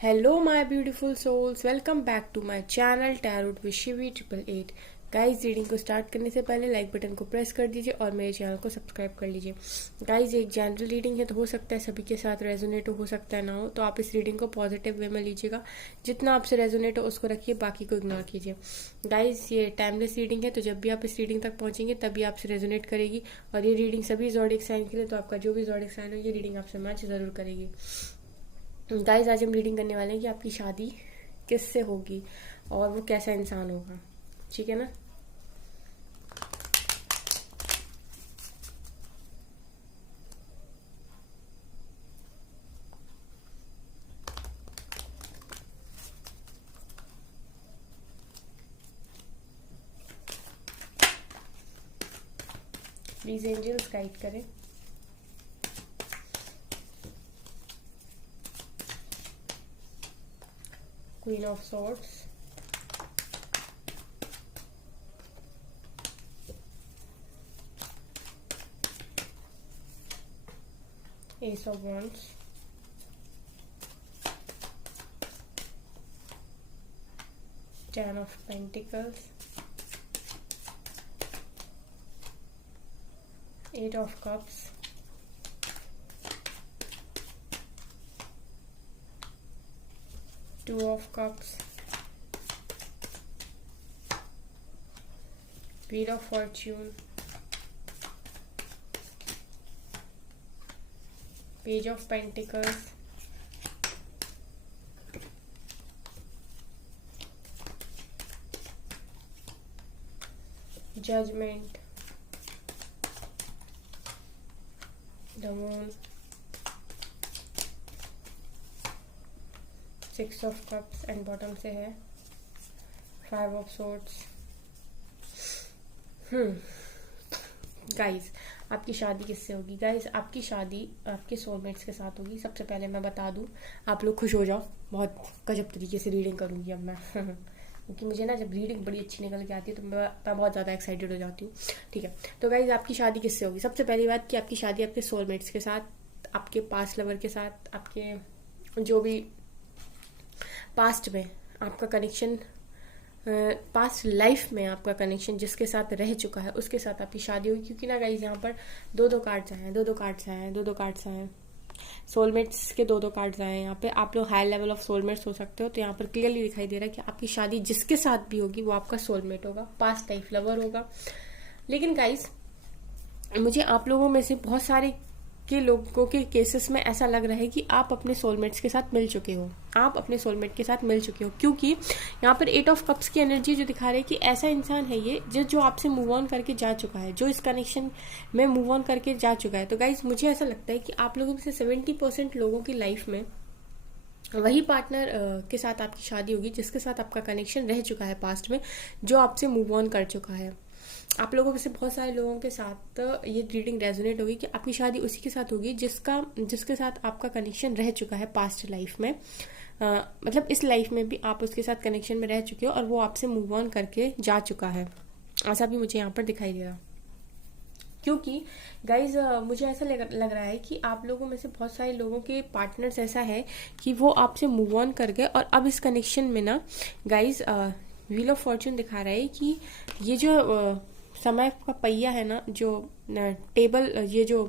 Hello, my beautiful souls. Welcome back to my channel Tarot with Shivi 888. Guys reading को start करने से पहले like button को press कर दीजिए और मेरे चैनल को सब्सक्राइब कर लीजिए। गाइज एक जनरल रीडिंग है तो हो सकता है सभी के साथ रेजोनेट हो सकता है ना हो, तो आप इस रीडिंग को पॉजिटिव वे में लीजिएगा। जितना आपसे रेजोनेट हो उसको रखिए, बाकी को इग्नोर कीजिए। गाइज ये टाइमलेस रीडिंग है, तो जब भी आप इस रीडिंग तक पहुंचेंगे तभी आपसे रेजोनेट करेगी। और ये रीडिंग सभी ज़ोडिएक साइन के लिए, तो आपका जो भी ज़ोडिएक साइन हो ये रीडिंग आपसे मैच जरूर करेगी। गाइज आज हम रीडिंग करने वाले हैं कि आपकी शादी किससे होगी और वो कैसा इंसान होगा, ठीक है ना। प्लीज एंजल्स गाइड करें। Queen of Swords, Ace of Wands, Ten of Pentacles, Eight of Cups, Two of Cups, Wheel of Fortune, Page of Pentacles, Judgment, the Moon, Six of Cups and bottom से है Five of Swords। Guys आपकी शादी किससे होगी? Guys आपकी शादी आपके soulmates के साथ होगी। सबसे पहले मैं बता दूं, आप लोग खुश हो जाओ, बहुत गजब तरीके से रीडिंग करूंगी अब मैं क्योंकि मुझे ना जब रीडिंग बड़ी अच्छी निकल के आती है तो मैं बहुत ज़्यादा एक्साइटेड हो जाती हूँ। ठीक है, तो गाइज आपकी शादी किससे होगी? सबसे पहली बात कि आपकी शादी आपके सोलमेट्स के साथ, आपके पास्ट लवर के साथ, आपके जो भी पास्ट में आपका कनेक्शन, पास्ट लाइफ में आपका कनेक्शन जिसके साथ रह चुका है उसके साथ आपकी शादी होगी। क्योंकि ना गाइज यहाँ पर दो कार्ड्स आए हैं, दो कार्ड्स आए हैं, सोलमेट्स के दो कार्ड्स आए हैं। यहाँ पे आप लोग हाई लेवल ऑफ सोलमेट्स हो सकते हो, तो यहाँ पर क्लियरली दिखाई दे रहा है कि आपकी शादी जिसके साथ भी होगी वो आपका सोलमेट होगा, पास्ट लाइफ लवर होगा। लेकिन गाइज मुझे आप लोगों में से बहुत सारे के लोगों के केसेस में ऐसा लग रहा है कि आप अपने सोलमेट्स के साथ मिल चुके हो, आप अपने सोलमेट के साथ मिल चुके हो। क्योंकि यहाँ पर एट ऑफ कप्स की एनर्जी जो दिखा रही है कि ऐसा इंसान है ये जो आपसे मूव ऑन करके जा चुका है, जो इस कनेक्शन में मूव ऑन करके जा चुका है। तो गाइज मुझे ऐसा लगता है कि आप लोगों में से 70% लोगों की लाइफ में वही पार्टनर के साथ आपकी शादी होगी जिसके साथ आपका कनेक्शन रह चुका है पास्ट में, जो आपसे मूव ऑन कर चुका है। आप लोगों में से बहुत सारे लोगों के साथ ये रीडिंग रेजोनेट होगी कि आपकी शादी उसी के साथ होगी जिसके साथ आपका कनेक्शन रह चुका है पास्ट लाइफ में। मतलब इस लाइफ में भी आप उसके साथ कनेक्शन में रह चुके हो और वो आपसे मूव ऑन करके जा चुका है, ऐसा भी मुझे यहाँ पर दिखाई दे रहा। क्योंकि गाइज मुझे ऐसा लग रहा है कि आप लोगों में से बहुत सारे लोगों के पार्टनर्स ऐसा है कि वो आपसे मूव ऑन कर गए और अब इस कनेक्शन में ना गाइज व्हील ऑफ फॉर्चून दिखा रहा है कि ये जो समय का पहिया है ना, जो टेबल, ये जो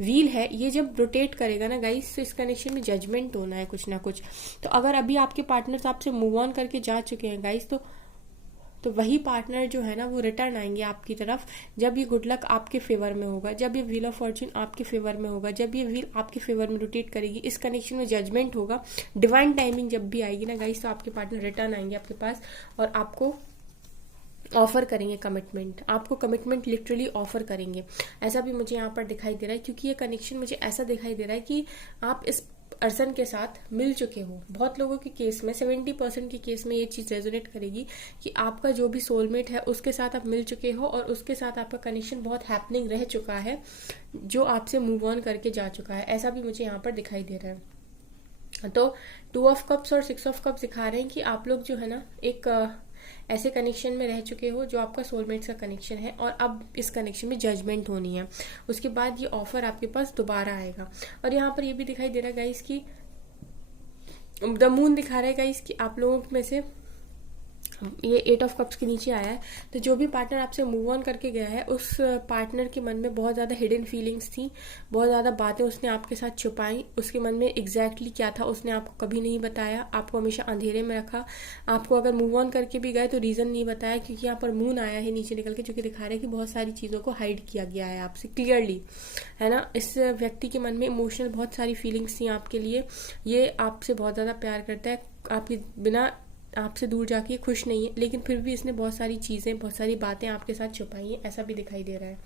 व्हील है, ये जब रोटेट करेगा ना गाइस, तो इस कनेक्शन में जजमेंट होना है कुछ ना कुछ। तो अगर अभी आपके पार्टनर्स आपसे मूव ऑन करके जा चुके हैं गाइस, तो वही पार्टनर जो है ना वो रिटर्न आएंगे आपकी तरफ जब ये गुड लक आपके फेवर में होगा, जब ये व्हील ऑफ फॉर्चून आपके फेवर में होगा, जब ये व्हील आपके फेवर में रोटेट करेगी। इस कनेक्शन में जजमेंट होगा, डिवाइन टाइमिंग जब भी आएगी ना गाइस, तो आपके पार्टनर रिटर्न आएंगे आपके पास और आपको ऑफर करेंगे कमिटमेंट, आपको कमिटमेंट लिटरली ऑफर करेंगे। ऐसा भी मुझे यहाँ पर दिखाई दे रहा है क्योंकि ये कनेक्शन मुझे ऐसा दिखाई दे रहा है कि आप इस पर्सन के साथ मिल चुके हो। बहुत लोगों के केस में 70% के केस में ये चीज रेजोनेट करेगी कि आपका जो भी सोलमेट है उसके साथ आप मिल चुके हो और उसके साथ आपका कनेक्शन बहुत हैपनिंग रह चुका है, जो आपसे मूव ऑन करके जा चुका है। ऐसा भी मुझे यहाँ पर दिखाई दे रहा है। तो 2 ऑफ कप्स और 6 ऑफ कप्स दिखा रहे हैं कि आप लोग जो है ना एक ऐसे कनेक्शन में रह चुके हो जो आपका सोलमेट्स का कनेक्शन है और अब इस कनेक्शन में जजमेंट होनी है। उसके बाद ये ऑफर आपके पास दोबारा आएगा। और यहाँ पर ये भी दिखाई दे रहा है गाइस कि द मून दिखा रहा है गाइस कि आप लोगों में से ये 8 ऑफ कप्स के नीचे आया है, तो जो भी पार्टनर आपसे मूव ऑन करके गया है उस पार्टनर के मन में बहुत ज़्यादा हिडन फीलिंग्स थी, बहुत ज़्यादा बातें उसने आपके साथ छुपाई। उसके मन में एग्जैक्टली क्या था उसने आपको कभी नहीं बताया, आपको हमेशा अंधेरे में रखा। आपको अगर मूव ऑन करके भी गए तो रीज़न नहीं बताया, क्योंकि यहाँ पर मून आया है नीचे निकल के, जो कि दिखा रहा है कि बहुत सारी चीज़ों को हाइड किया गया है आपसे क्लियरली, है ना। इस व्यक्ति के मन में इमोशनल बहुत सारी फीलिंग्स थी आपके लिए। ये आपसे बहुत ज़्यादा प्यार करता है, आपके बिना आपसे दूर जाके खुश नहीं है, लेकिन फिर भी इसने बहुत सारी चीज़ें, बहुत सारी बातें आपके साथ छुपाई हैं, ऐसा भी दिखाई दे रहा है।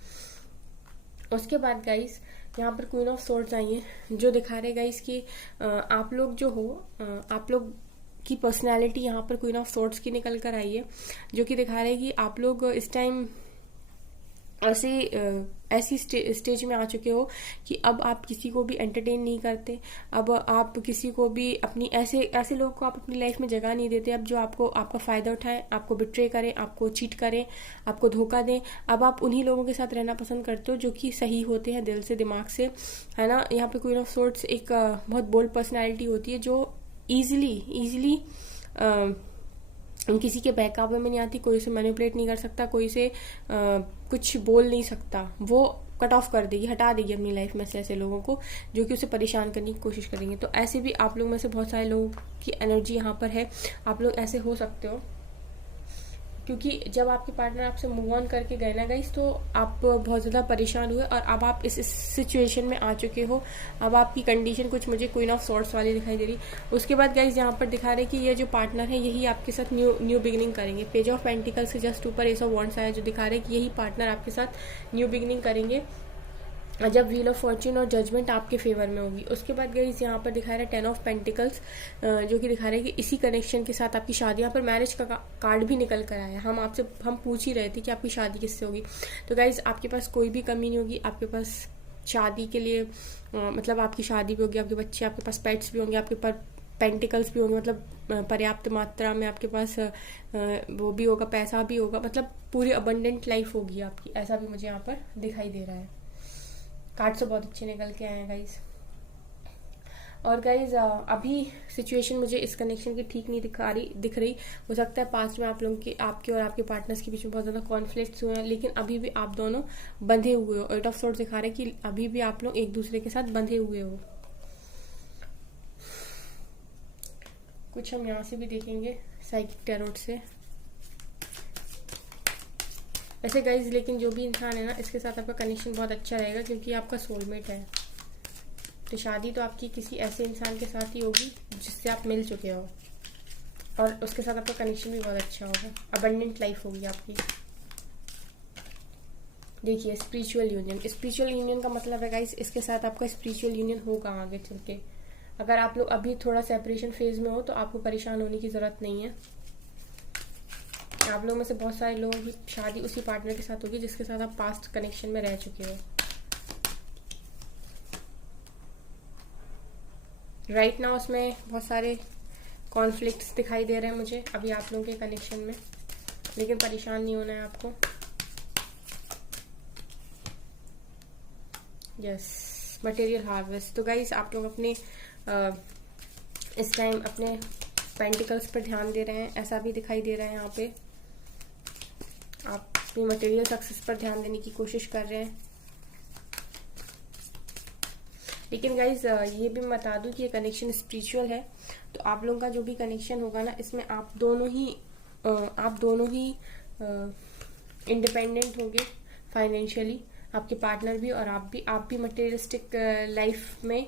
उसके बाद गाइस यहाँ पर क्वीन ऑफ सोर्ड्स आई है, जो दिखा रहे गाइस कि आप लोग जो हो, आप लोग की पर्सनैलिटी यहाँ पर क्वीन ऑफ सोर्ड्स की निकल कर आई है, जो कि दिखा रहे कि आप लोग इस टाइम ऐसी स्टेज में आ चुके हो कि अब आप किसी को भी एंटरटेन नहीं करते। अब आप किसी को भी अपनी ऐसे लोगों को आप अपनी लाइफ में जगह नहीं देते अब जो आपका फ़ायदा उठाएं, आपको बिट्रे करें, आपको चीट करें, आपको धोखा दें। अब आप उन्हीं लोगों के साथ रहना पसंद करते हो जो कि सही होते हैं दिल से, दिमाग से, है ना। यहाँ पे क्वीन ऑफ सोर्ड्स एक बहुत बोल्ड पर्सनैलिटी होती है, जो ईजिली किसी के बहकावे में नहीं आती, कोई से मैनिपुलेट नहीं कर सकता, कोई से कुछ बोल नहीं सकता। वो कट ऑफ कर देगी, हटा देगी अपनी लाइफ में से ऐसे लोगों को जो कि उसे परेशान करने की कोशिश करेंगे। तो ऐसे भी आप लोग में से बहुत सारे लोगों की एनर्जी यहाँ पर है, आप लोग ऐसे हो सकते हो, क्योंकि जब आपके पार्टनर आपसे मूव ऑन करके गए ना गाइस, तो आप बहुत ज़्यादा परेशान हुए और अब आप इस सिचुएशन में आ चुके हो। अब आपकी कंडीशन कुछ मुझे क्वीन ऑफ सॉर्ड्स वाली दिखाई दे रही। उसके बाद गाइस यहाँ पर दिखा रहे कि ये जो पार्टनर है यही आपके साथ न्यू बिगिनिंग करेंगे। पेज ऑफ पेंटिकल्स के जस्ट ऊपर एस ऑफ वॉन्ड्स आया, जो दिखा रहे कि यही पार्टनर आपके साथ न्यू बिगिनिंग करेंगे जब व्हील ऑफ फॉर्च्यून और जजमेंट आपके फेवर में होगी। उसके बाद गाइस यहाँ पर दिखा रहा है 10 ऑफ पेंटिकल्स, जो कि दिखा रहा है कि इसी कनेक्शन के साथ आपकी शादी, यहाँ पर मैरिज का कार्ड भी निकल कर आया। हम पूछ ही रहे थे कि आपकी शादी किससे होगी। तो गाइस आपके पास कोई भी कमी नहीं होगी, आपके पास शादी के लिए मतलब आपकी शादी भी होगी, आपके बच्चे, आपके पास पेट्स भी होंगे, आपके पास पेंटिकल्स भी होंगे, मतलब पर्याप्त मात्रा में आपके पास वो भी होगा, पैसा भी होगा, मतलब पूरी अबंडेंट लाइफ होगी आपकी, ऐसा भी मुझे यहाँ पर दिखाई दे रहा है। कार्ड से बहुत अच्छे निकल के आए हैं गाइज। और गाइज अभी सिचुएशन मुझे इस कनेक्शन की ठीक नहीं दिख रही। हो सकता है पास्ट में आप लोगों के, आपके और आपके पार्टनर्स के बीच में बहुत ज़्यादा कॉन्फ्लिक्ट्स हुए हैं, लेकिन अभी भी आप दोनों बंधे हुए हो। 8 ऑफ सोर्ड्स दिखा रहे कि अभी भी आप लोग एक दूसरे के साथ बंधे हुए हो। कुछ हम यहाँ से भी देखेंगे साइकिक टैरोट से। ऐसे गाइज लेकिन जो भी इंसान है ना, इसके साथ आपका कनेक्शन बहुत अच्छा रहेगा, क्योंकि आपका सोलमेट है। तो शादी तो आपकी किसी ऐसे इंसान के साथ ही होगी जिससे आप मिल चुके हो, और उसके साथ आपका कनेक्शन भी बहुत अच्छा होगा। अबंडेंट लाइफ होगी आपकी। देखिए स्पिरिचुअल यूनियन का मतलब है गाइज, इसके साथ आपका स्पिरिचुअल यूनियन होगा आगे चल के। अगर आप लोग अभी थोड़ा सेपरेशन फेज में हो तो आपको परेशान होने की जरूरत नहीं है। आप लोगों में से बहुत सारे लोगों की शादी उसी पार्टनर के साथ होगी जिसके साथ आप पास्ट कनेक्शन में रह चुके हो। राइट नाउ उसमें बहुत सारे कॉन्फ्लिक्ट्स दिखाई दे रहे हैं मुझे अभी आप लोगों के कनेक्शन में, लेकिन परेशान नहीं होना है आपको। Yes, material harvest. तो गाइस आप लोग अपने इस टाइम अपने पेंटिकल्स पर ध्यान दे रहे हैं, ऐसा भी दिखाई दे रहा है यहाँ पे। आप अपनी मटेरियल सक्सेस पर ध्यान देने की कोशिश कर रहे हैं। लेकिन गाइज ये भी मैं बता दूं कि ये कनेक्शन स्पिरिचुअल है, तो आप लोगों का जो भी कनेक्शन होगा ना, इसमें आप दोनों ही इंडिपेंडेंट होंगे फाइनेंशियली, आपके पार्टनर भी और आप भी मटेरियलिस्टिक लाइफ में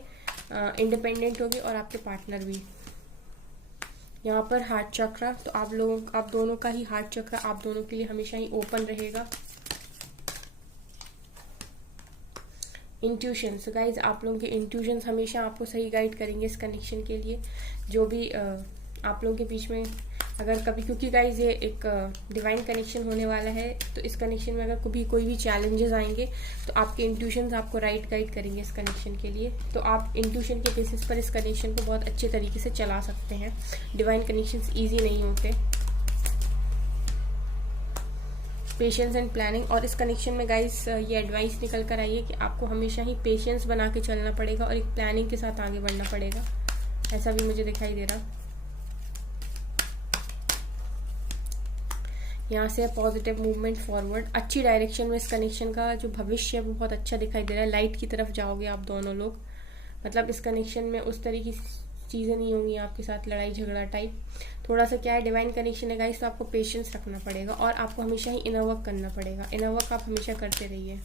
इंडिपेंडेंट होंगे और आपके पार्टनर भी। यहाँ पर हार्ट चक्रा, तो आप दोनों का ही हार्ट चक्रा आप दोनों के लिए हमेशा ही ओपन रहेगा। इंट्यूशंस, तो गाइज आप लोगों के इंट्यूशंस हमेशा आपको सही गाइड करेंगे इस कनेक्शन के लिए। जो भी आप लोगों के बीच में अगर कभी, क्योंकि गाइज ये एक डिवाइन कनेक्शन होने वाला है, तो इस कनेक्शन में अगर कभी कोई भी चैलेंजेस आएंगे तो आपके इंट्यूशंस आपको राइट गाइड करेंगे इस कनेक्शन के लिए। तो आप इंट्यूशन के बेसिस पर इस कनेक्शन को बहुत अच्छे तरीके से चला सकते हैं। डिवाइन कनेक्शंस ईजी नहीं होते। पेशेंस एंड प्लानिंग, और इस कनेक्शन में गाइस ये एडवाइस निकल कर आई है कि आपको हमेशा ही पेशेंस बना के चलना पड़ेगा और एक प्लानिंग के साथ आगे बढ़ना पड़ेगा। ऐसा भी मुझे दिखाई दे रहा। यहाँ से पॉजिटिव मूवमेंट फॉरवर्ड, अच्छी डायरेक्शन में इस कनेक्शन का जो भविष्य है वो बहुत अच्छा दिखाई दे रहा है। लाइट की तरफ जाओगे आप दोनों लोग, मतलब इस कनेक्शन में उस तरीके की चीज़ें नहीं होंगी आपके साथ, लड़ाई झगड़ा टाइप। थोड़ा सा क्या है, डिवाइन कनेक्शन है गाइस, तो आपको पेशेंस रखना पड़ेगा और आपको हमेशा ही इनर वर्क करना पड़ेगा। इनर वर्क आप हमेशा करते रहिए।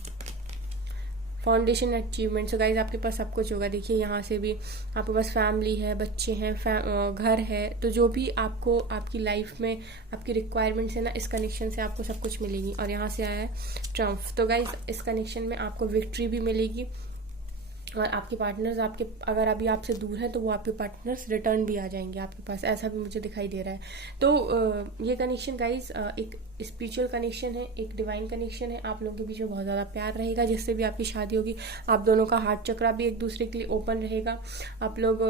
फाउंडेशन अचीवमेंट, सो गाइज आपके पास सब कुछ होगा। देखिए यहाँ से भी आपके पास फैमिली है, बच्चे हैं, घर है, तो जो भी आपको आपकी लाइफ में आपकी रिक्वायरमेंट्स है ना, इस कनेक्शन से आपको सब कुछ मिलेगी। और यहाँ से आया है ट्रम्प, तो गाइज इस कनेक्शन में आपको विक्ट्री भी मिलेगी और आपके पार्टनर्स आपके अगर अभी आपसे दूर हैं तो वो आपके पार्टनर्स रिटर्न भी आ जाएंगे आपके पास, ऐसा भी मुझे दिखाई दे रहा है। तो ये कनेक्शन गाइज एक स्पिरिचुअल कनेक्शन है, एक डिवाइन कनेक्शन है। आप लोगों के बीच में बहुत ज़्यादा प्यार रहेगा, जिससे भी आपकी शादी होगी। आप दोनों का हार्ट चक्रा भी एक दूसरे के लिए ओपन रहेगा। आप लोग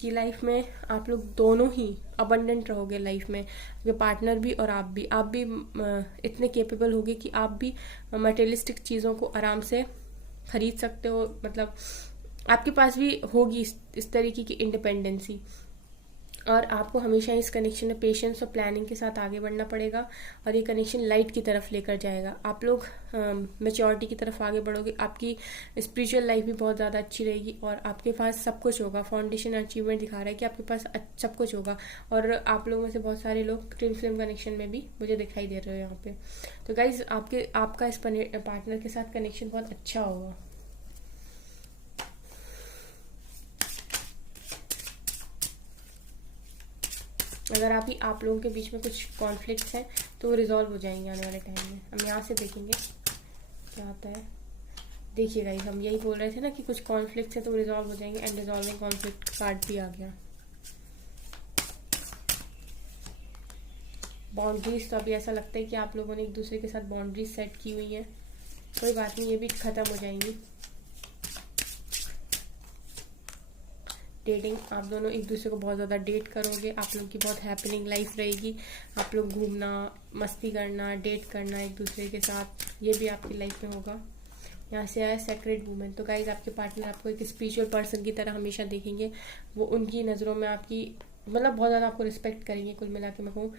की लाइफ में आप लोग दोनों ही अबंडेंट रहोगे लाइफ में, आपके पार्टनर भी और आप भी इतने केपेबल होगे कि आप भी मटेरियलिस्टिक चीज़ों को आराम से खरीद सकते हो। मतलब आपके पास भी होगी इस तरीके की इंडिपेंडेंसी। और आपको हमेशा इस कनेक्शन में पेशेंस और प्लानिंग के साथ आगे बढ़ना पड़ेगा और ये कनेक्शन लाइट की तरफ लेकर जाएगा। आप लोग मैच्योरिटी की तरफ आगे बढ़ोगे, आपकी स्पिरिचुअल लाइफ भी बहुत ज़्यादा अच्छी रहेगी और आपके पास सब कुछ होगा। फाउंडेशन अचीवमेंट दिखा रहा है कि आपके पास सब कुछ होगा। और आप लोगों में से बहुत सारे लोग ट्विन फ्लेम कनेक्शन में भी मुझे दिखाई दे रहे हो यहाँ पे। तो गाइज आपका इस पार्टनर के साथ कनेक्शन बहुत अच्छा होगा। अगर आप लोगों के बीच में कुछ कॉन्फ्लिक्ट्स हैं तो वो रिजॉल्व हो जाएंगे आने वाले टाइम में। हम यहाँ से देखेंगे क्या आता है। देखिए गाइस, हम यही बोल रहे थे ना कि कुछ कॉन्फ्लिक्ट्स हैं तो वो रिजॉल्व हो जाएंगे। एंड रिजॉल्विंग कॉन्फ्लिक्ट कार्ड भी आ गया। बाउंड्रीज, तो अभी ऐसा लगता है कि आप लोगों ने एक दूसरे के साथ बाउंड्रीज सेट की हुई हैं। कोई बात नहीं, ये भी खत्म हो जाएंगी। डेटिंग, आप दोनों एक दूसरे को बहुत ज़्यादा डेट करोगे। आप लोग की बहुत हैपनिंग लाइफ रहेगी। आप लोग घूमना, मस्ती करना, डेट करना एक दूसरे के साथ, ये भी आपकी लाइफ में होगा। यहाँ से आया सेक्रेट वुमेन, तो गाइज आपके पार्टनर आपको एक स्पिरिचुअल पर्सन की तरह हमेशा देखेंगे। वो उनकी नज़रों में आपकी मतलब बहुत ज़्यादा आपको रिस्पेक्ट करेंगे। कुल मिला के मैं कहूँ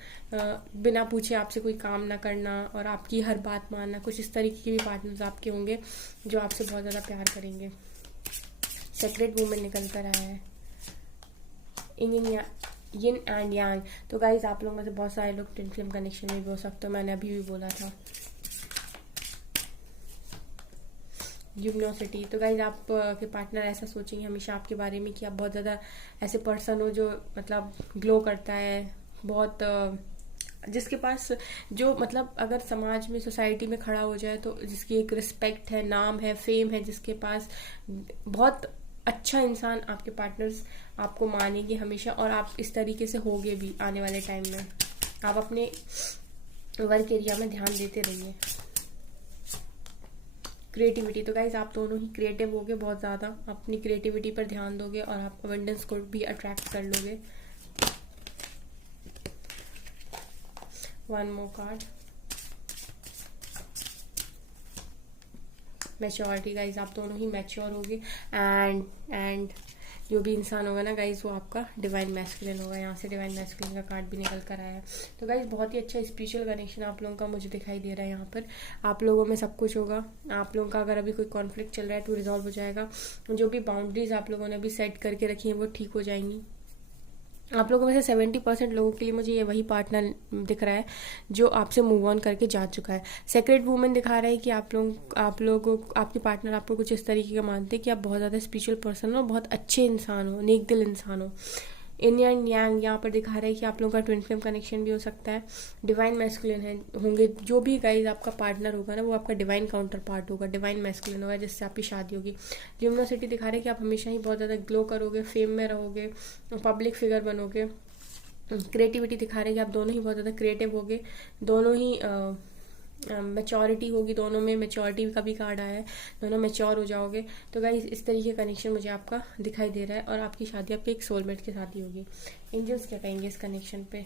बिना पूछे आपसे कोई काम ना करना और आपकी हर बात मानना, कुछ इस तरीके के भी पार्टनर्स आपके होंगे जो आपसे बहुत ज़्यादा प्यार करेंगे। सेक्रेट वुमेन निकल कर आया है, यिन एंड यांग। तो गाइज आप लोगों में से बहुत सारे लोग ट्विन फ्लेम कनेक्शन में भी हो सकते हो, मैंने अभी भी बोला था। ल्यूमिनोसिटी, तो गाइज आप के पार्टनर ऐसा सोचेंगे हमेशा आपके बारे में कि आप बहुत ज़्यादा ऐसे पर्सन हो जो मतलब ग्लो करता है, बहुत जिसके पास जो मतलब अगर समाज में सोसाइटी में खड़ा हो जाए तो जिसकी एक रिस्पेक्ट है, नाम है, फेम है, जिसके पास बहुत अच्छा इंसान आपके पार्टनर्स आपको मानेंगे हमेशा। और आप इस तरीके से होगे भी आने वाले टाइम में। आप अपने वर्क एरिया में ध्यान देते रहिए। क्रिएटिविटी, तो गाइज आप दोनों ही क्रिएटिव होगे बहुत ज़्यादा, अपनी क्रिएटिविटी पर ध्यान दोगे और आप अबंडेंस को भी अट्रैक्ट कर लोगे। One more card, maturity, guys आप दोनों ही मैच्योर होगे। एंड जो भी इंसान होगा ना गाइज वो आपका डिवाइन मैस्कुलिन होगा। यहाँ से डिवाइन मैस्कुलिन का कार्ड भी निकल कर आया है। तो गाइज बहुत ही अच्छा स्पिरिचुअल कनेक्शन आप लोगों का मुझे दिखाई दे रहा है। यहाँ पर आप लोगों में सब कुछ होगा। आप लोगों का अगर अभी कोई कॉन्फ्लिक्ट चल रहा है तो रिजॉल्व हो जाएगा। जो भी बाउंड्रीज आप लोगों ने अभी सेट करके रखी हैं वो ठीक हो जाएंगी। आप लोगों में से 70% लोगों के लिए मुझे ये वही पार्टनर दिख रहा है जो आपसे मूव ऑन करके जा चुका है। सेक्रेट वुमेन दिखा रहा है कि आप लोग आपके पार्टनर आपको कुछ इस तरीके का मानते हैं कि आप बहुत ज़्यादा स्पिरिचुअल पर्सन हो, बहुत अच्छे इंसान हो, नेक दिल इंसान हो। इन एंड यांग यहाँ पर दिखा रहा है कि आप लोगों का ट्विन फ्लेम कनेक्शन भी हो सकता है। डिवाइन मैस्कुलिन है होंगे जो भी गाइज आपका पार्टनर होगा ना वो आपका डिवाइन काउंटर पार्ट होगा, डिवाइन मैस्कुलिन होगा जिससे आपकी शादी होगी। ल्यूमिनोसिटी दिखा रहा है कि आप हमेशा ही बहुत ज़्यादा ग्लो करोगे, फेम में रहोगे, पब्लिक फिगर बनोगे। क्रिएटिविटी दिखा रहा है कि आप दोनों ही बहुत ज़्यादा क्रिएटिव होगे, दोनों ही मैच्योरिटी होगी, दोनों में मैच्योरिटी का भी कार्ड आया है, दोनों मैच्योर हो जाओगे। तो गाइस इस तरीके का कनेक्शन मुझे आपका दिखाई दे रहा है और आपकी शादी आपके एक सोलमेट के साथ ही होगी। एंजल्स क्या कहेंगे इस कनेक्शन पे?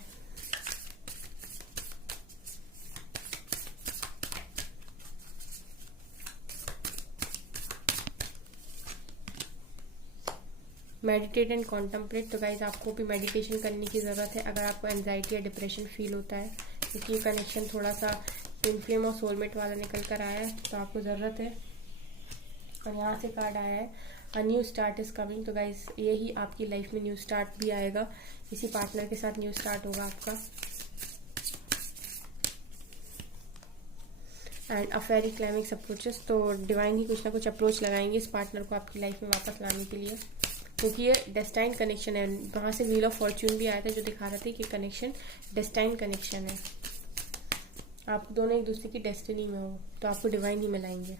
Meditate and contemplate. तो गाइज आपको भी मेडिटेशन करने की ज़रूरत है अगर आपको एंजाइटी या डिप्रेशन फील होता है, क्योंकि ये कनेक्शन थोड़ा सा ट्विन फ्लेम और सोलमेट वाला निकल कर आया है, तो आपको ज़रूरत है। और यहाँ से कार्ड आया है a new start is coming. तो गाइज यही आपकी लाइफ में न्यू स्टार्ट भी आएगा, इसी पार्टनर के साथ न्यू स्टार्ट होगा आपका। And a fairy climax approaches. तो डिवाइन ही कुछ ना कुछ अप्रोच लगाएंगे इस पार्टनर को आपकी लाइफ में वापस लाने के लिए, क्योंकि ये डेस्टाइन कनेक्शन है। वहाँ से व्हील ऑफ फॉर्च्यून भी आया था जो दिखा रहा था कि कनेक्शन डेस्टाइन कनेक्शन है। आप दोनों एक दूसरे की डेस्टिनी में हो, तो आपको डिवाइन ही मिलाएंगे।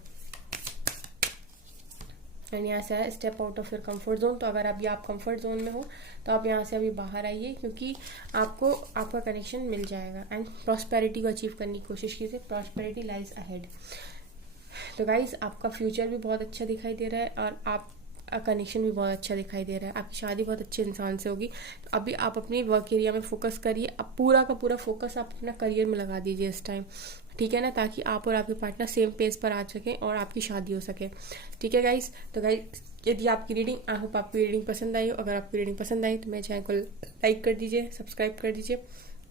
एंड यहाँ से आया step out of your comfort zone. तो अगर अभी आप कंफर्ट जोन में हो तो आप यहाँ से अभी बाहर आइए, क्योंकि आपको आपका कनेक्शन मिल जाएगा। एंड प्रॉस्पेरिटी को अचीव करने की कोशिश कीजिए, प्रॉस्पेरिटी लाइज अहेड। तो गाइज आपका फ्यूचर भी बहुत अच्छा दिखाई दे रहा है और आप कनेक्शन भी बहुत अच्छा दिखाई दे रहा है। आपकी शादी बहुत अच्छे इंसान से होगी। तो अभी आप अपनी वर्क एरिया में फोकस करिए, अब पूरा का पूरा फोकस आप अपना करियर में लगा दीजिए इस टाइम, ठीक है ना, ताकि आप और आपके पार्टनर सेम पेज पर आ सकें और आपकी शादी हो सके। ठीक है गाइस। तो गाइस यदि आपकी रीडिंग, आई होप आपकी रीडिंग पसंद आई हो। अगर आपकी रीडिंग पसंद आई तो मेरे चैनल को लाइक कर दीजिए, सब्सक्राइब कर दीजिए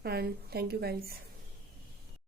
एंड थैंक यू गाइस।